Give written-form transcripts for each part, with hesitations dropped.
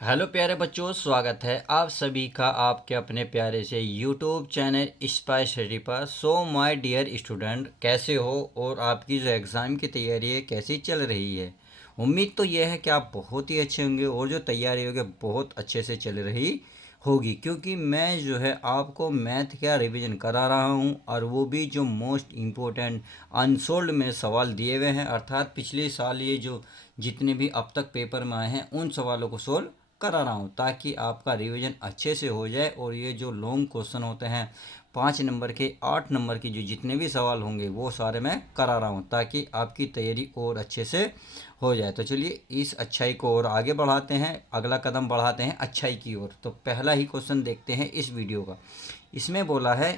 Hello प्यारे बच्चों, स्वागत है आप सभी का आपके अपने प्यारे से यूट्यूब चैनल स्पाइस स्टडी पर। सो माय डियर स्टूडेंट, कैसे हो और आपकी जो एग्ज़ाम की तैयारी है कैसी चल रही है। उम्मीद तो यह है कि आप बहुत ही अच्छे होंगे और जो तैयारी होगी बहुत अच्छे से चल रही होगी, क्योंकि मैं जो है आपको मैथ का रिवीजन करा रहा हूँ और वो भी जो मोस्ट इम्पोर्टेंट अनसोल्ड में सवाल दिए हुए हैं, अर्थात पिछले साल ये जो जितने भी अब तक पेपर में आए हैं उन सवालों को सोल्व करा रहा हूँ ताकि आपका रिवीजन अच्छे से हो जाए। और ये जो लॉन्ग क्वेश्चन होते हैं 5 नंबर के 8 नंबर की जो जितने भी सवाल होंगे वो सारे मैं करा रहा हूँ ताकि आपकी तैयारी और अच्छे से हो जाए। तो चलिए इस अच्छाई को और आगे बढ़ाते हैं, अगला कदम बढ़ाते हैं अच्छाई की ओर। तो पहला ही क्वेश्चन देखते हैं इस वीडियो का। इसमें बोला है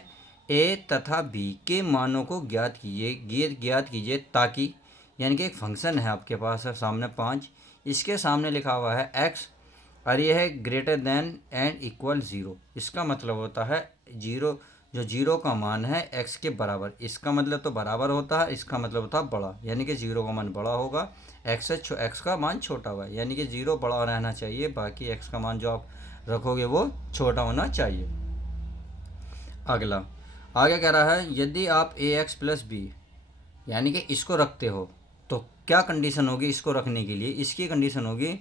ए तथा बी के मानों को ज्ञात कीजिए ताकि, यानी कि एक फंक्शन है आपके पास है सामने 5, इसके सामने लिखा हुआ है एक्स और ये है greater than and equal zero. इसका मतलब होता है जीरो, जो जीरो का मान है एक्स के बराबर, इसका मतलब तो बराबर होता है, इसका मतलब होता है बड़ा, यानी कि जीरो का मान बड़ा होगा, एक्स का मान छोटा हुआ, यानी कि जीरो बड़ा रहना चाहिए, बाकी एक्स का मान जो आप रखोगे वो छोटा होना चाहिए। अगला आगे कह रहा है यदि आप ए एक्स प्लस बी, यानी कि इसको रखते हो तो क्या कंडीशन होगी इसको रखने के लिए। इसकी कंडीशन होगी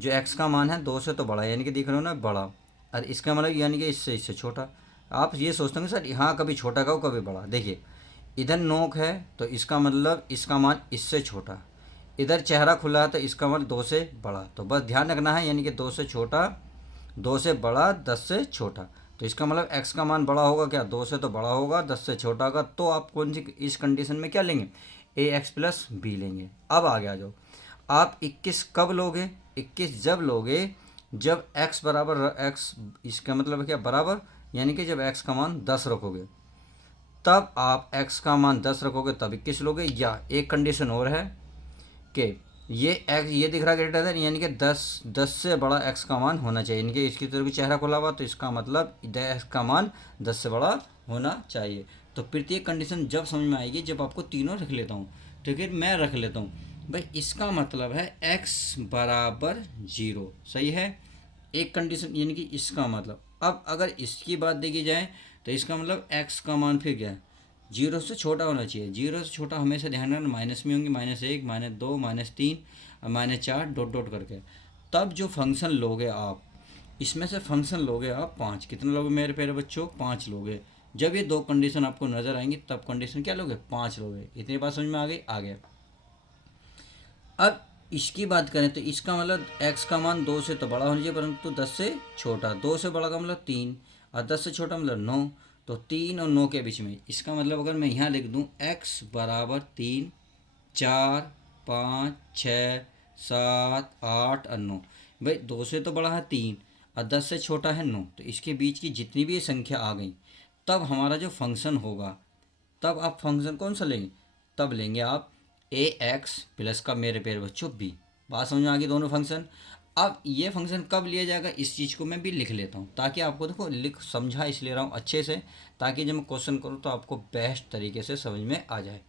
जो एक्स का मान है 2 से तो बड़ा, यानी कि देख रहे हो ना बड़ा, और इसका मतलब यानी कि इससे छोटा। आप ये सोचते होंगे सर यहाँ कभी छोटा का कभी बड़ा। देखिए इधर नोक है तो इसका मतलब इसका मान इससे छोटा, इधर चेहरा खुला है तो इसका मतलब 2 से बड़ा। तो बस ध्यान रखना है, यानी कि 2 से छोटा, 2 से बड़ा, 10 से छोटा। तो इसका मतलब एक्स का मान बड़ा होगा क्या, 2 से तो बड़ा होगा, 10 से छोटा होगा। तो आप कौन सी इस कंडीशन में क्या लेंगे, ए एक्स प्लस बी लेंगे। अब आगे आ जाओ, आप 21 कब लोगे, 21 जब लोगे जब x बराबर x, इसका मतलब है क्या बराबर, यानी कि जब x का मान 10 रखोगे तब आप x का मान 10 रखोगे तब 21 लोगे। या एक कंडीशन और है कि ये x ये दिख रहा है ग्रेटर देन, यानी कि 10 से बड़ा x का मान होना चाहिए, यानी कि इसकी तरफ भी चेहरा खुला हुआ तो इसका मतलब x का मान 10 से बड़ा होना चाहिए। तो प्रत्येक कंडीशन जब समझ में आएगी जब आपको तीनों रख लेता हूँ। तो फिर मैं रख लेता हूँ भाई, इसका मतलब है x बराबर 0, सही है। एक कंडीशन यानी कि इसका मतलब, अब अगर इसकी बात देखी जाए तो इसका मतलब x का मान फिर क्या है, 0 से छोटा होना चाहिए। 0 से छोटा हमेशा ध्यान रखना, माइनस में होंगे, -1, -2, -3 और -4 डॉट डॉट करके। तब जो फंक्शन लोगे आप, इसमें से फंक्शन लोगे आप 5, कितने लोगे मेरे प्यारे बच्चों, 5 लोगे। जब ये दो कंडीशन आपको नज़र आएंगी तब कंडीशन क्या लोगे, 5 लोगे। इतनी बात समझ में आ गई। आ गया। अब इसकी बात करें तो इसका मतलब x का मान 2 से तो बड़ा होना चाहिए परंतु 10 से छोटा। 2 से बड़ा का मतलब 3 और 10 से छोटा मतलब 9। तो 3 और 9 के बीच में, इसका मतलब अगर मैं यहाँ लिख दूँ x बराबर 3, 4, 5, 6, 7, 8 और 9। भाई 2 से तो बड़ा है 3 और 10 से छोटा है 9, तो इसके बीच की जितनी भी ये संख्या आ गई तब हमारा जो फंक्शन होगा, तब आप फंक्शन कौन सा लेंगे, तब लेंगे आप ए एक्स प्लस का मेरे प्यारे बच्चों बी। बात समझ में आ गई दोनों फंक्शन। अब ये फंक्शन कब लिया जाएगा इस चीज़ को मैं भी लिख लेता हूँ ताकि आपको देखो लिख समझा इसलिए रहा हूँ अच्छे से, ताकि जब मैं क्वेश्चन करूँ तो आपको बेस्ट तरीके से समझ में आ जाए।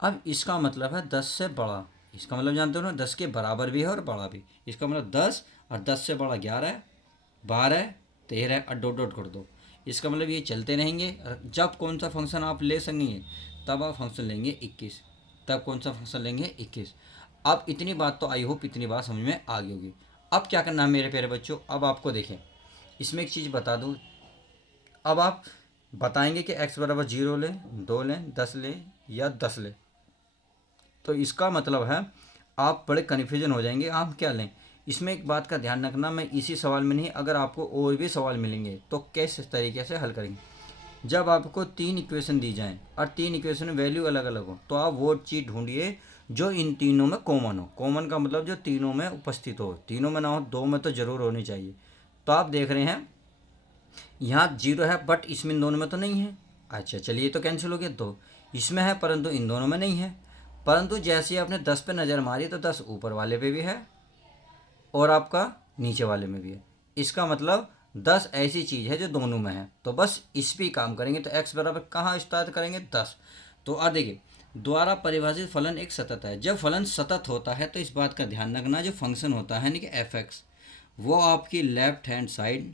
अब इसका मतलब है 10 से बड़ा, इसका मतलब जानते हो ना 10 के बराबर भी है और बड़ा भी। इसका मतलब 10 और 10 से बड़ा 11, 12, 13 और डॉट डॉट कर दो। इसका मतलब ये चलते रहेंगे। जब कौन सा फंक्शन आप ले सकेंगे, तब आप फंक्शन लेंगे 21। तब कौन सा फंक्शन लेंगे 21। अब इतनी बात तो आई होप इतनी बात समझ में आ गई होगी। अब क्या करना है मेरे प्यारे बच्चों, अब आपको देखें इसमें एक चीज़ बता दूँ। अब आप बताएंगे कि x बराबर 0 लें, 2 लें, 10 लें या 10 लें। तो इसका मतलब है आप बड़े कन्फ्यूजन हो जाएंगे आप क्या लें। इसमें एक बात का ध्यान रखना, मैं इसी सवाल में नहीं, अगर आपको और भी सवाल मिलेंगे तो किस तरीके से हल करेंगे। जब आपको 3 इक्वेशन दी जाएं और 3 इक्वेशन में वैल्यू अलग अलग हो तो आप वो चीज़ ढूंढिए जो इन तीनों में कॉमन हो। कॉमन का मतलब जो तीनों में उपस्थित हो, तीनों में ना हो, 2 में तो ज़रूर होनी चाहिए। तो आप देख रहे हैं यहाँ 0 है बट इसमें इन दोनों में तो नहीं है। अच्छा चलिए तो कैंसिल हो गया। तो इसमें है परंतु इन दोनों में नहीं है। परंतु जैसे ही आपने 10 पे नज़र मारी तो 10 ऊपर वाले पे भी है और आपका नीचे वाले में भी है। इसका मतलब 10 ऐसी चीज़ है जो दोनों में है। तो बस इस पर काम करेंगे। तो x बराबर कहाँ स्टार्ट करेंगे, 10। तो आ देखिए, द्वारा परिभाषित फलन एक सतत है। जब फलन सतत होता है तो इस बात का ध्यान रखना जो फंक्शन होता है यानी कि एफ एक्स, वो आपकी लेफ्ट हैंड साइड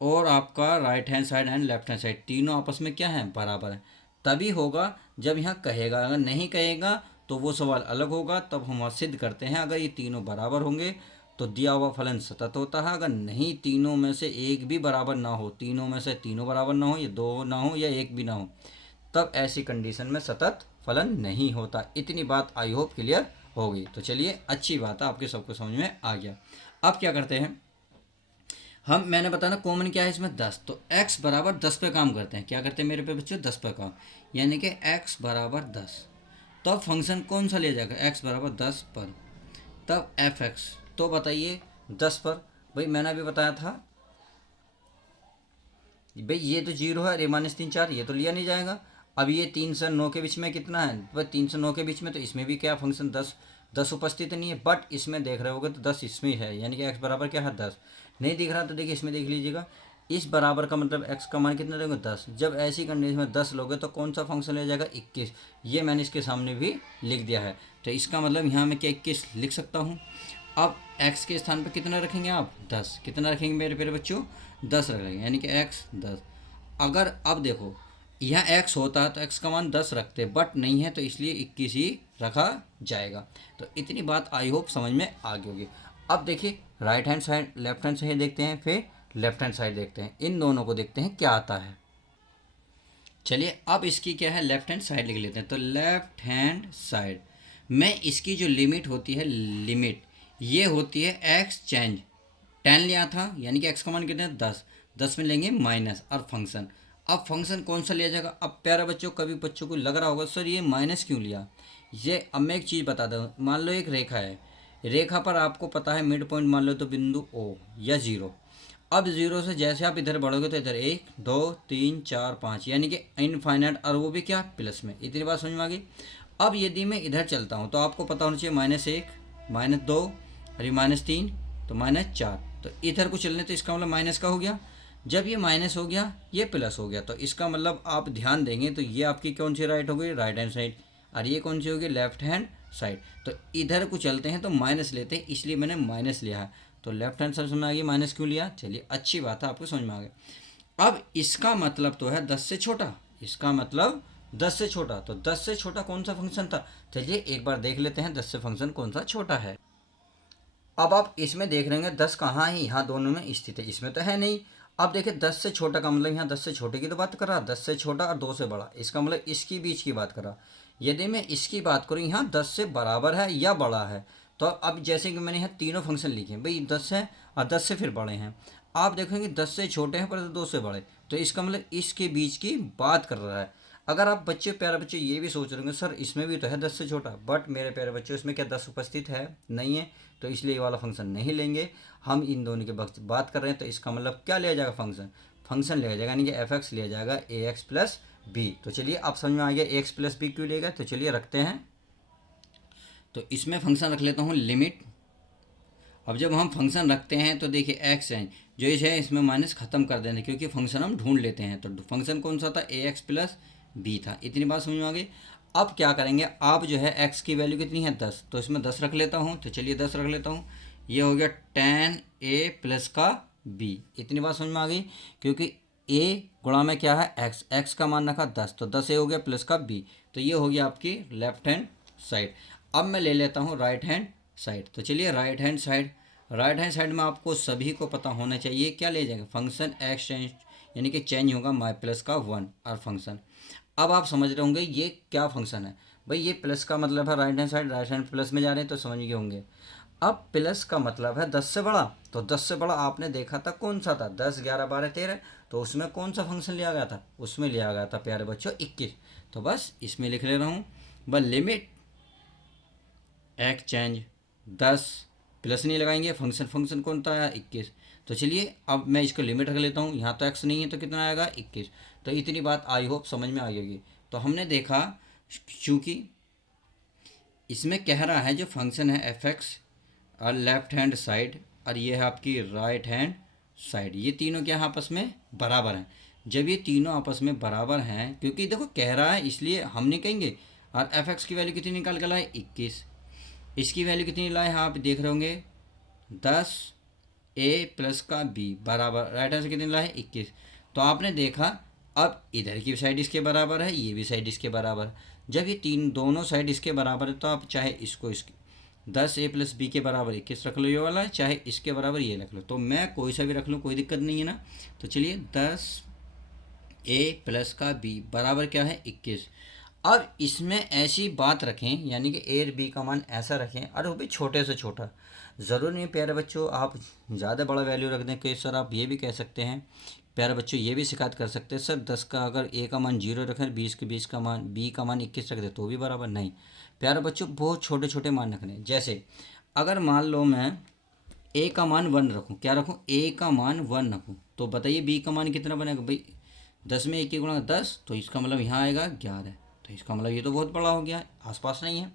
और आपका right hand side and left hand side तीनों आपस में क्या है, बराबर है। तभी होगा जब यहाँ कहेगा, अगर नहीं कहेगा तो वो सवाल अलग होगा। तब हम सिद्ध करते हैं अगर ये तीनों बराबर होंगे तो दिया हुआ फलन सतत होता है। अगर नहीं, तीनों में से एक भी बराबर ना हो, तीनों में से तीनों बराबर ना हो, या दो ना हो या एक भी ना हो, तब ऐसी कंडीशन में सतत फलन नहीं होता। इतनी बात आई होप क्लियर होगी। तो चलिए, अच्छी बात है, आपके सबको समझ में आ गया। अब क्या करते हैं हम, मैंने बताया ना कॉमन क्या है इसमें 10, तो x बराबर 10 पे काम करते हैं। क्या करते हैं मेरे पे बच्चों, 10 पे काम, यानी कि x बराबर 10। तो अब फंक्शन कौन सा लिया जाएगा, x बराबर 10 पर, तब fx। तो बताइए 10 पर, भाई मैंने अभी बताया था भाई ये तो जीरो है, रे -3 4, ये तो लिया नहीं जाएगा। अब ये 3 से 9 के बीच में कितना है, भाई 3 से 9 के बीच में, तो इसमें भी क्या फंक्शन 10 उपस्थित नहीं है, बट इसमें देख रहे होगे तो 10 इसमें है, यानी कि x बराबर क्या है 10। नहीं दिख रहा तो देखिए इसमें देख लीजिएगा, इस बराबर का मतलब x का मान कितना रहेगा 10। जब ऐसी कंडीशन में 10 लोगे तो कौन सा फंक्शन ले जाएगा 21। ये मैंने इसके सामने भी लिख दिया है। तो इसका मतलब यहाँ मैं क्या 21 लिख सकता हूँ। अब x के स्थान पर कितना रखेंगे आप, 10। कितना रखेंगे मेरे प्यारे बच्चों, 10 रखेंगे, यानी कि x 10। अगर अब देखो यहाँ x होता है तो x का मान 10 रखते, बट नहीं है तो इसलिए 21 ही रखा जाएगा। तो इतनी बात आई होप समझ में आ गई होगी। अब देखिए right hand side left hand side देखते हैं, फिर लेफ्ट हैंड साइड देखते हैं, इन दोनों को देखते हैं क्या आता है। चलिए अब इसकी क्या है, लेफ्ट हैंड साइड लिख लेते हैं। तो लेफ्ट हैंड साइड में इसकी जो लिमिट होती है, लिमिट ये होती है एक्स चेंज 10 लिया था, यानी कि एक्स का मान कितना है 10, 10 में लेंगे माइनस और फंक्शन। अब फंक्शन कौन सा लिया जाएगा। अब प्यारे बच्चों, कभी बच्चों को लग रहा होगा सर ये माइनस क्यों लिया। ये अब मैं एक चीज़ बता दूँ, मान लो एक रेखा है, रेखा पर आपको पता है मिड पॉइंट मान लो तो बिंदु ओ या जीरो। अब जीरो से जैसे आप इधर बढ़ोगे तो इधर 1 2 3 4 5, यानी कि इनफाइनाइट, और वो भी क्या प्लस में। इतनी बात समझ में आ गई। अब यदि मैं इधर चलता हूँ तो आपको पता होना चाहिए -1 -2 और ये -3 तो -4। तो इधर को चलने तो इसका मतलब माइनस का हो गया। जब ये माइनस हो गया ये प्लस हो गया, तो इसका मतलब आप ध्यान देंगे तो ये आपकी कौन सी राइट हो गई, राइट हैंड साइड, और ये कौन सी होगी, लेफ्ट हैंड साइड। तो इधर को चलते हैं तो माइनस लेते हैं, इसलिए मैंने माइनस लिया है। तो लेफ्ट हैंड साइड समझ में आ गई, माइनस क्यों लिया। चलिए अच्छी बात है, आपको समझ में आ गया। अब इसका मतलब तो है 10 से छोटा, इसका मतलब 10 से छोटा, तो 10 से छोटा कौन सा फंक्शन था। चलिए एक बार देख लेते हैं 10 से फंक्शन कौन सा छोटा है। अब आप इसमें देख रहे हैं 10 कहाँ है, यहाँ दोनों में स्थित है, इसमें तो है नहीं। अब देखिए 10 से छोटा का मतलब यहाँ 10 से छोटे की तो बात कर रहा, 10 से छोटा और 2 से बड़ा, इसका मतलब इसकी बीच की बात कर रहा। यदि मैं इसकी बात करूँ, यहाँ 10 से बराबर है या बड़ा है, तो अब जैसे कि मैंने यहाँ तीनों फंक्शन लिखे हैं, भाई 10 है और 10 से फिर बड़े हैं। आप देखेंगे 10 से छोटे हैं पर 2 से बड़े, तो इसका मतलब इसके बीच की बात कर रहा है। अगर आप बच्चे, प्यारे बच्चे ये भी सोच रहे होंगे सर इसमें भी तो है 10 से छोटा, बट मेरे प्यारे बच्चों इसमें क्या 10 उपस्थित है, नहीं है, तो इसलिए ये वाला फंक्शन नहीं लेंगे। हम इन दोनों के वक्त बात कर रहे हैं, तो इसका मतलब क्या लिया जाएगा, फंक्शन, फंक्शन लिया जाएगा, यानी कि एफ एक्स लिया जाएगा ए एक्स प्लस बी। तो चलिए आप समझ में आ गया ए एक्स प्लस बी क्यों लेगा। तो चलिए रखते हैं, तो इसमें फंक्शन रख लेता हूँ लिमिट। अब जब हम फंक्शन रखते हैं तो देखिए एक्स है जो इस है, इसमें माइनस खत्म कर देंगे क्योंकि फंक्शन हम ढूंढ लेते हैं। तो फंक्शन कौन सा था, ए एक्स प्लस बी था। इतनी बात समझ में आ गई। अब क्या करेंगे, आप जो है एक्स की वैल्यू कितनी है 10, तो इसमें 10 रख लेता हूँ। तो चलिए 10 रख लेता हूँ, ये हो गया tan a प्लस का b। इतनी बात समझ में आ गई, क्योंकि a गुणा में क्या है x, x का मान रखा 10, तो 10 a हो गया प्लस का b। तो ये हो गया आपकी लेफ्ट हैंड साइड। अब मैं ले लेता हूँ राइट हैंड साइड। तो चलिए right hand side, right hand side में आपको सभी को पता होना चाहिए क्या ले जाएंगे, फंक्शन एक्स चेंज, यानी कि चेंज होगा माई प्लस का 1 और फंक्शन। अब आप समझ रहे होंगे ये क्या फंक्शन है, भाई ये प्लस का मतलब है right hand side, right hand plus में जा रहे हैं तो समझ गए होंगे। अब प्लस का मतलब है 10 से बड़ा, तो 10 से बड़ा आपने देखा था कौन सा था, 10 11 12 13, तो उसमें कौन सा फंक्शन लिया गया था, उसमें लिया गया था प्यारे बच्चों 21। तो बस इसमें लिख ले रहा हूँ, बस लिमिट एक्स चेंज 10, प्लस नहीं लगाएंगे, फंक्शन फंक्शन कौन था 21। तो चलिए अब मैं इसको लिमिट रख लेता हूँ, यहाँ तो एक्स नहीं है तो कितना आएगा 21। तो इतनी बात आई होप समझ में आई होगी। तो हमने देखा चूँकि इसमें कह रहा है जो फंक्शन है एफ एक्स और लेफ्ट हैंड साइड और ये है आपकी राइट हैंड साइड, ये तीनों क्या है आपस में बराबर हैं। जब ये तीनों आपस में बराबर हैं, क्योंकि देखो कह रहा है इसलिए हम नहीं कहेंगे। और एफ एक्स की वैल्यू कितनी निकाल कर लाए 21, इसकी वैल्यू कितनी लाए हैं आप देख रहे होंगे 10a प्लस का b बराबर राइट आंसर कितने ला है 21। तो आपने देखा अब इधर की साइड इसके बराबर है, ये भी साइड इसके बराबर है। जब ये तीन दोनों साइड इसके बराबर है तो आप चाहे इसको इसके 10a प्लस बी के बराबर 21 रख लो ये वाला, चाहे इसके बराबर ये रख लो। तो मैं कोई सा भी रख लूँ, कोई दिक्कत नहीं है ना। तो चलिए 10a प्लस का b बराबर क्या है 21। अब इसमें ऐसी बात रखें, यानी कि ए और बी का मान ऐसा रखें और वो भी छोटे से छोटा। ज़रूरी नहीं प्यारे बच्चों आप ज़्यादा बड़ा वैल्यू रख दें कि सर आप ये भी कह सकते हैं, प्यारे बच्चों ये भी शिकायत कर सकते हैं सर 10 का अगर ए का मान 0 रखें, 20 का मान बी का मान 21 रख दे तो भी बराबर नहीं। प्यारे बच्चों बहुत छोटे छोटे मान रखने। जैसे अगर मान लो मैं ए का मान 1 रखूँ, क्या रखूँ ए का मान 1 रखूँ, तो बताइए बी का मान कितना बनेगा भाई। 10 में 1 की गुणा 10, तो इसका मतलब यहाँ आएगा 11। तो इसका मतलब ये तो बहुत बड़ा हो गया है, आसपास नहीं है।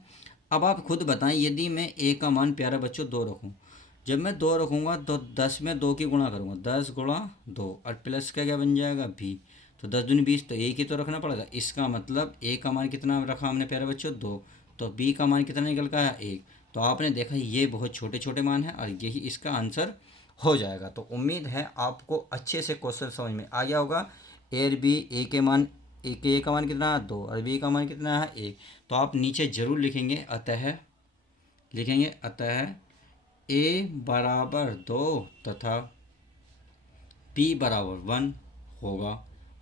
अब आप खुद बताएं यदि मैं ए का मान प्यारे बच्चों 2 रखूँ, जब मैं 2 रखूँगा तो 10 में 2 की गुणा करूँगा, 10 गुणा 2 और प्लस का क्या बन जाएगा भी। तो 10 दूनी 20, तो ए की तो रखना पड़ेगा। इसका मतलब ए का मान कितना रखा हमने प्यारे बच्चों 2, तो बी का मान कितना निकल का है 1। तो आपने देखा ये बहुत छोटे छोटे मान हैं और यही इसका आंसर हो जाएगा। तो उम्मीद है आपको अच्छे से क्वेश्चन समझ में आ गया होगा। ए और बी, ए के मान ए का मान कितना है 2 और बी का मान कितना है 1। तो आप नीचे ज़रूर लिखेंगे अतः ए बराबर 2 तथा बी बराबर 1 होगा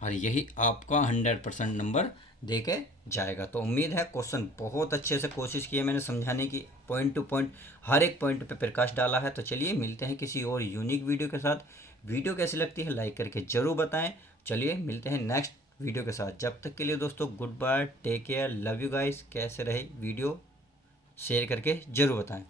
और यही आपका 100% नंबर दे के जाएगा। तो उम्मीद है क्वेश्चन बहुत अच्छे से कोशिश की है मैंने समझाने की, पॉइंट टू पॉइंट हर एक पॉइंट पे प्रकाश डाला है। तो चलिए मिलते हैं किसी और यूनिक वीडियो के साथ। वीडियो कैसी लगती है लाइक करके ज़रूर बताएं। चलिए मिलते हैं नेक्स्ट वीडियो के साथ। जब तक के लिए दोस्तों good bye, take care, love you guys. कैसे रहे वीडियो शेयर करके ज़रूर बताएं।